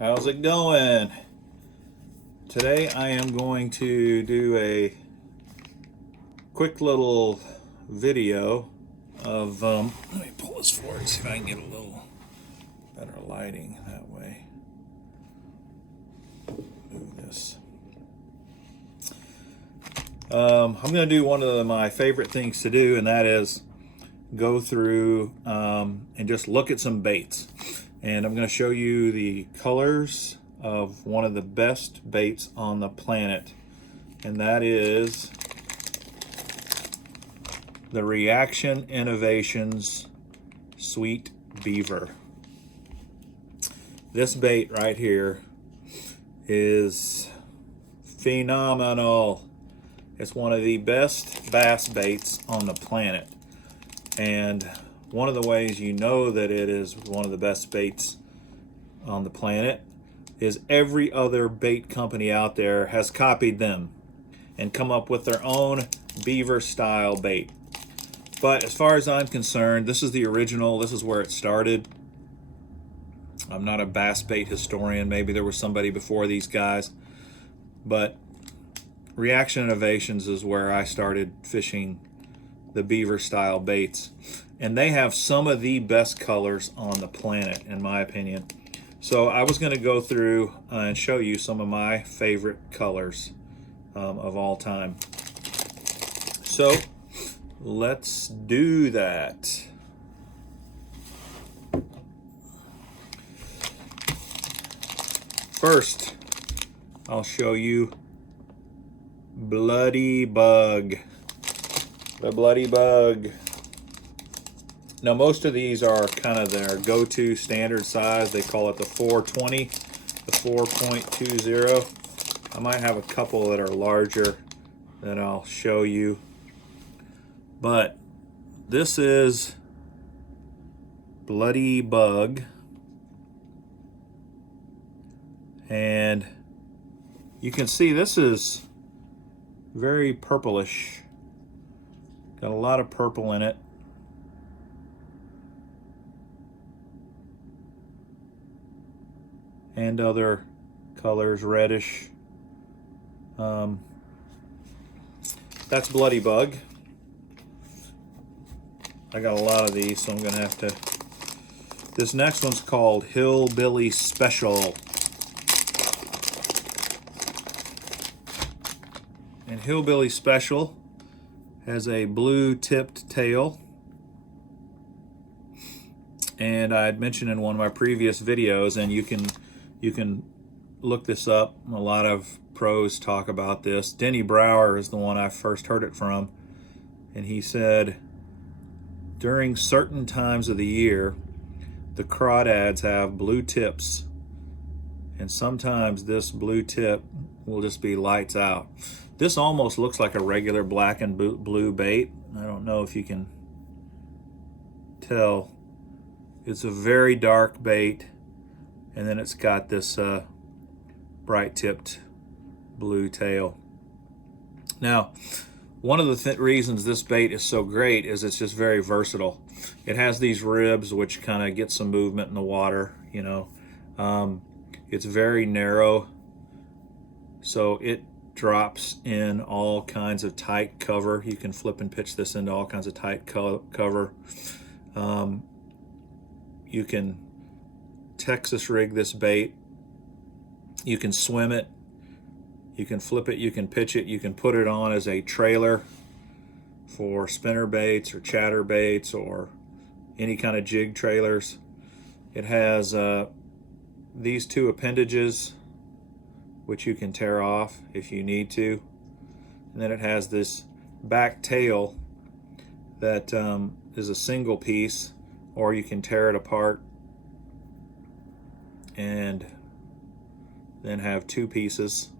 How's it going? Today I am going to do a quick little video of, let me pull this forward, see if I can get a little better lighting that way. Move this. I'm going to do one of my favorite things to do, and that is go through and just look at some baits. And I'm going to show you the colors of one of the best baits on the planet, and that is the Reaction Innovations Sweet Beaver. This bait right here is phenomenal. It's one of the best bass baits on the planet, and one of the ways you know that it is one of the best baits on the planet is every other bait company out there has copied them and come up with their own beaver style bait. But as far as I'm concerned, this is the original. This is where it started. I'm not a bass bait historian. Maybe there was somebody before these guys, but Reaction Innovations is where I started fishing the beaver style baits, and they have some of the best colors on the planet, in my opinion. So I was going to go through and show you some of my favorite colors of all time. So let's do that. First, I'll show you Bloody Bug. The Bloody Bug. Now most of these are kind of their go-to standard size. They call it the 420, the 4.20. I might have a couple that are larger that I'll show you. But this is Bloody Bug. And you can see this is very purplish. Got a lot of purple in it. And other colors, reddish. That's Bloody Bug. I got a lot of these, so I'm gonna have to. This next one's called Hillbilly Special. And Hillbilly Special has a blue tipped tail. And I had mentioned in one of my previous videos, and you can look this up. A lot of pros talk about this. Denny Brower is the one I first heard it from, and he said during certain times of the year the crawdads have blue tips, and sometimes this blue tip will just be lights out. This almost looks like a regular black and blue bait. I don't know if you can tell. It's a very dark bait, and then it's got this bright tipped blue tail. Now, one of the reasons this bait is so great is it's just very versatile. It has these ribs which kind of get some movement in the water, you know. It's very narrow, so it drops in all kinds of tight cover. You can flip and pitch this into all kinds of tight cover. You can Texas rig this bait. You can swim it. You can flip it. You can pitch it. You can put it on as a trailer for spinner baits or chatter baits or any kind of jig trailers. It has these two appendages which you can tear off if you need to. And then it has this back tail that is a single piece, or you can tear it apart and then have two pieces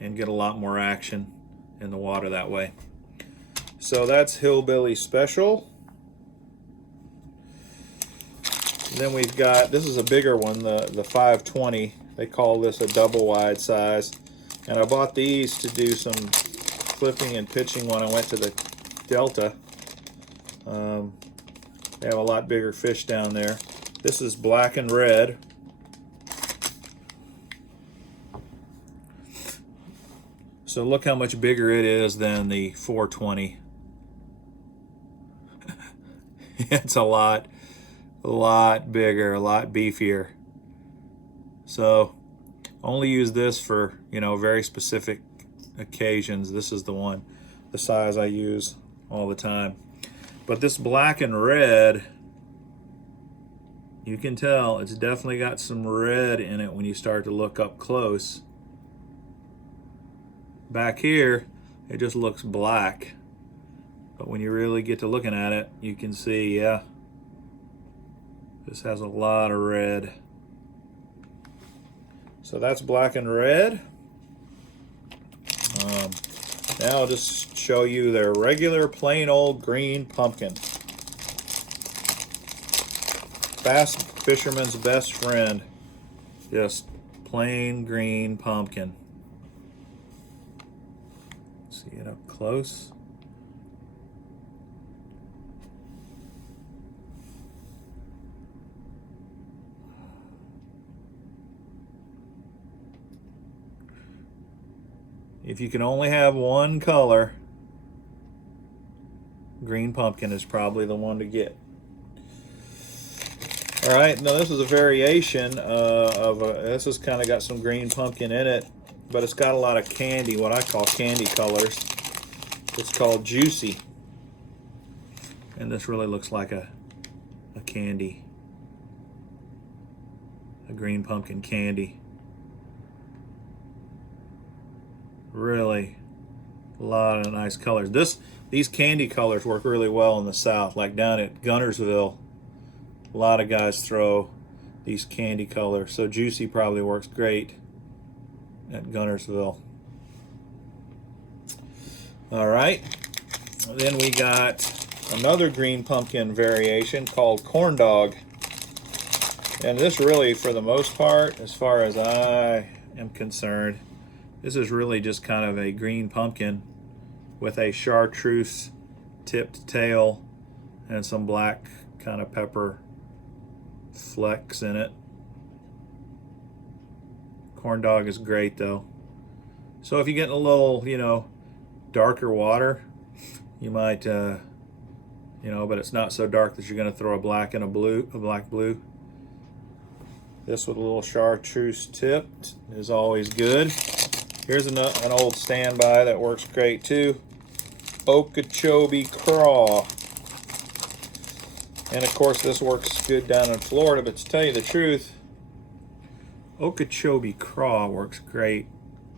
and get a lot more action in the water that way. So that's Hillbilly Special. Then we've got, this is a bigger one, the 520. They call this a double wide size. And I bought these to do some flipping and pitching when I went to the Delta. They have a lot bigger fish down there. This is black and red. So look how much bigger it is than the 420. It's a lot bigger, a lot beefier. So only use this for, you know, very specific occasions. This is the one, the size I use all the time. But this black and red, you can tell it's definitely got some red in it when you start to look up close. Back here, it just looks black. But when you really get to looking at it, you can see, yeah, this has a lot of red. So that's black and red. Now I'll just show you their regular plain old green pumpkin. Bass fisherman's best friend. Just plain green pumpkin. See it up close. If you can only have one color, green pumpkin is probably the one to get. All right, now this is a variation this has kind of got some green pumpkin in it, but it's got a lot of candy, what I call candy colors. It's called Juicy. And this really looks like a candy, a green pumpkin candy. Really a lot of nice colors. These candy colors work really well in the South, like down at Guntersville. A lot of guys throw these candy colors. So Juicy probably works great at Guntersville. All right. Then we got another green pumpkin variation called Corn Dog. And this really, for the most part, as far as I am concerned, this is really just kind of a green pumpkin with a chartreuse tipped tail and some black kind of pepper flecks in it. Corn Dog is great though. So if you get in a little, you know, darker water, you might, you know, but it's not so dark that you're going to throw a black and a black blue. This with a little chartreuse tipped is always good. Here's an old standby that works great too. Okeechobee craw. And of course this works good down in Florida, but to tell you the truth, Okeechobee craw works great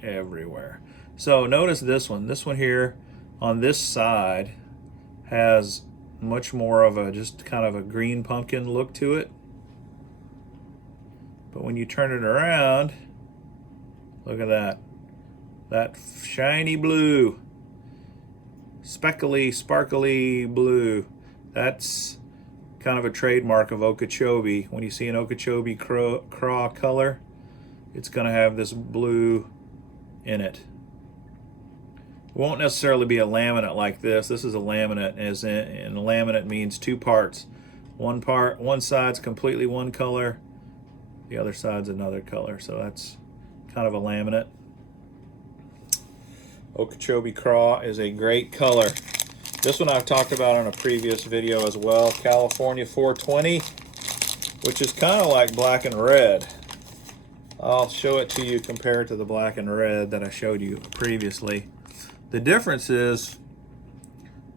everywhere. So notice this one. This one here on this side has much more of a just kind of a green pumpkin look to it. But when you turn it around, look at that. That shiny blue, speckly, sparkly blue. That's kind of a trademark of Okeechobee. When you see an Okeechobee craw color, it's going to have this blue in it. It won't necessarily be a laminate like this. This is a laminate, and a laminate means two parts. One side's completely one color, the other side's another color. So that's kind of a laminate. Okeechobee craw is a great color. This one I've talked about on a previous video as well. California 420, which is kind of like black and red. I'll show it to you compared to the black and red that I showed you previously. The difference is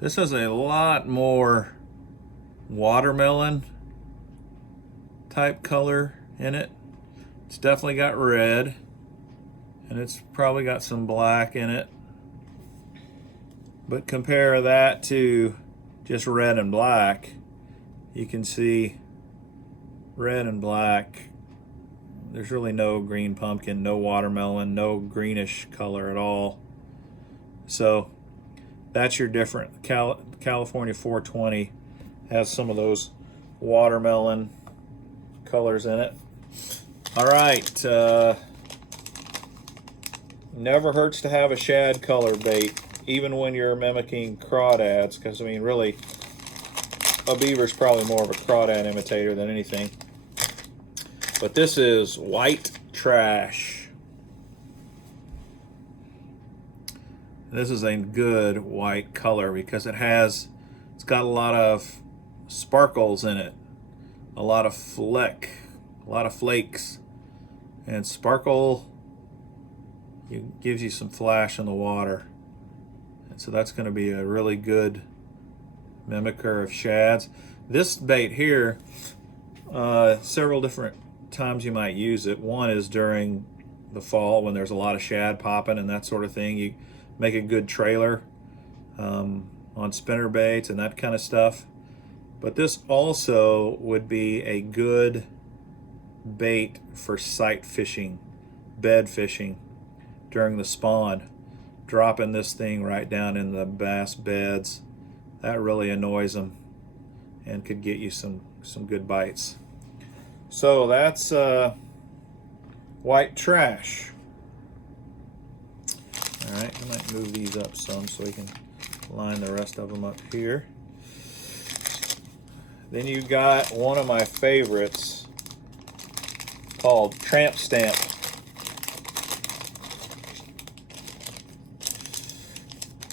this has a lot more watermelon type color in it. It's definitely got red, and it's probably got some black in it. But compare that to just red and black, you can see red and black, there's really no green pumpkin, no watermelon, no greenish color at all. So that's your different. California 420 has some of those watermelon colors in it. All right, never hurts to have a shad color bait, even when you're mimicking crawdads, because I mean really a beaver is probably more of a crawdad imitator than anything. But this is white trash. This is a good white color because it's got a lot of sparkles in it, a lot of flakes, and sparkle gives you some flash in the water. And so that's going to be a really good mimicker of shads. This bait here, several different times you might use it. One is during the fall when there's a lot of shad popping and that sort of thing. You make a good trailer on spinner baits and that kind of stuff. But this also would be a good bait for sight fishing, bed fishing during the spawn. Dropping this thing right down in the bass beds, that really annoys them and could get you some good bites. So that's white trash. All right, I might move these up some so we can line the rest of them up here. Then you got one of my favorites called Tramp Stamp.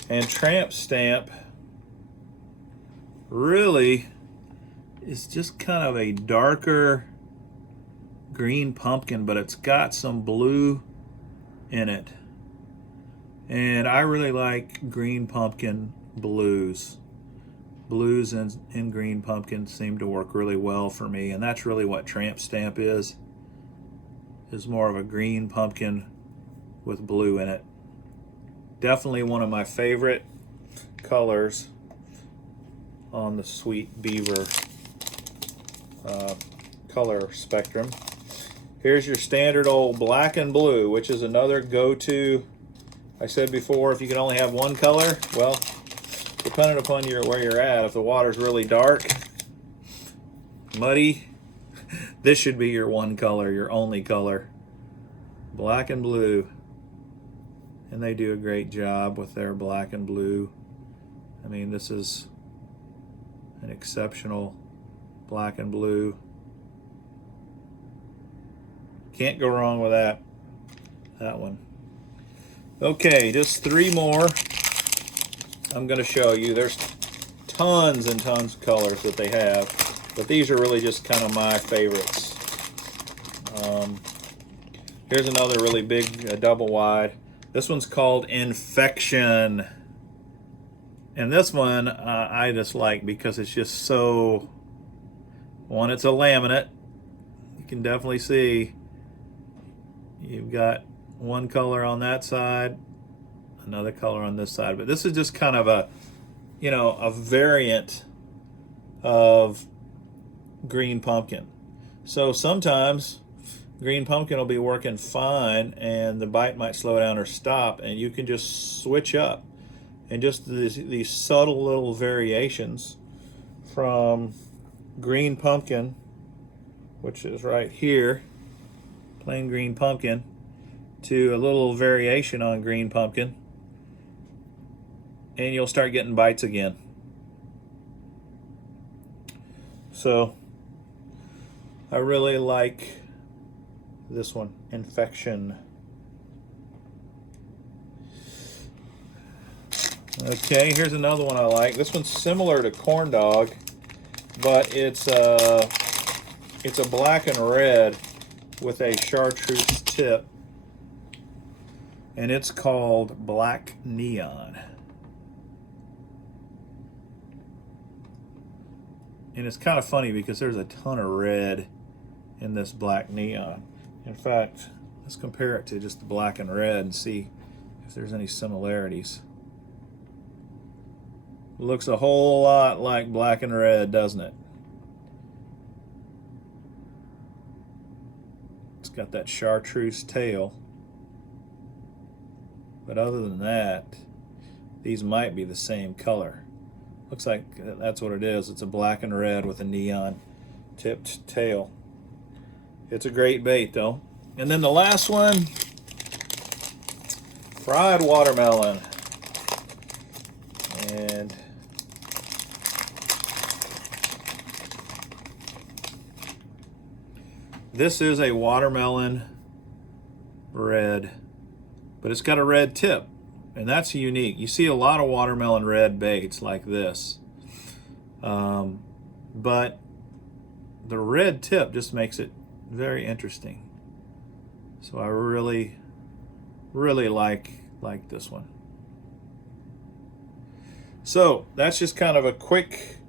And Tramp Stamp really is just kind of a darker green pumpkin, but it's got some blue in it. And I really like green pumpkin blues. Blues and green pumpkin seem to work really well for me, and that's really what Tramp Stamp is more of a green pumpkin with blue in it. Definitely one of my favorite colors on the Sweet Beaver color spectrum. Here's your standard old black and blue, which is another go-to. I said before, if you can only have one color, well, depending upon where you're at, if the water's really dark, muddy, this should be your one color, your only color. Black and blue. And they do a great job with their black and blue. I mean, this is an exceptional black and blue. Can't go wrong with that one. Okay, just 3 more I'm going to show you. There's tons and tons of colors that they have, but these are really just kind of my favorites. Here's another really big double wide. This one's called Infection. And this one I just like because it's just so... One, it's a laminate. You can definitely see you've got one color on that side, another color on this side. But this is just kind of a, a variant of green pumpkin. So sometimes green pumpkin will be working fine and the bite might slow down or stop, and you can just switch up. And just these subtle little variations from green pumpkin, which is right here, plain green pumpkin, to a little variation on green pumpkin, and you'll start getting bites again. So I really like this one, Infection. Okay, here's another one I like. This one's similar to Corn Dog, but it's a black and red with a chartreuse tip, and it's called Black Neon. And it's kind of funny because there's a ton of red in this Black Neon. In fact, let's compare it to just the black and red and see if there's any similarities. It looks a whole lot like black and red, doesn't it? It's got that chartreuse tail. But other than that, these might be the same color. Looks like that's what it is. It's a black and red with a neon tipped tail. It's a great bait though. And then the last one, fried watermelon. And This is a watermelon red, but it's got a red tip, and that's unique. You see a lot of watermelon red baits like this, but the red tip just makes it very interesting. So I really like this one. So that's just kind of a quick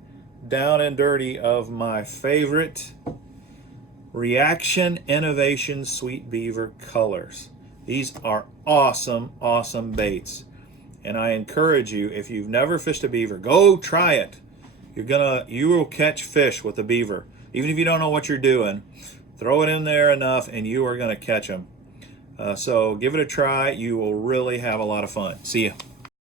down and dirty of my favorite Reaction Innovations Sweet Beaver colors. These are awesome, awesome baits. And I encourage you, if you've never fished a beaver, go try it. You will catch fish with a beaver. Even if you don't know what you're doing, throw it in there enough and you are gonna catch them. So give it a try. You will really have a lot of fun. See ya.